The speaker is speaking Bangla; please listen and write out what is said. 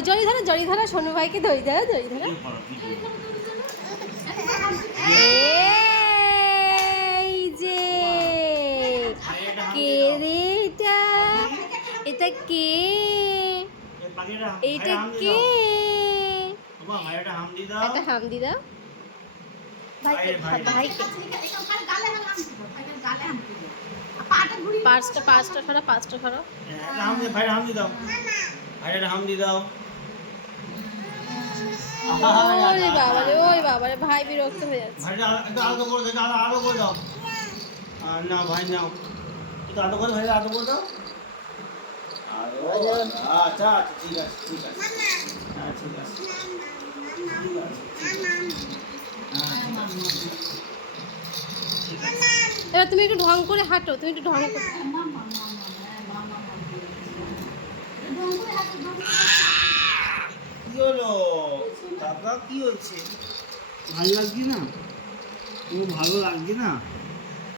জড়ি ধরো সোনু ভাইকে ধরি ধরো এই যে কে রে এটা কে এটা কে একটা হামদি দাও ভাইকে পাঁচটা ধরো ওই বাবারে ভাই বিরক্ত হয়ে যাচ্ছে না ভাই নাও একটু আদর করে ভাই আদর করে দাও আচ্ছা ঠিক আছে হ্যাঁ ঠিক আছে এবার তুমি একটু ঢং করে হাঁটো কি হলো কাকা কি হয়েছে ভালো লাগছে না ও ভালো লাগছে না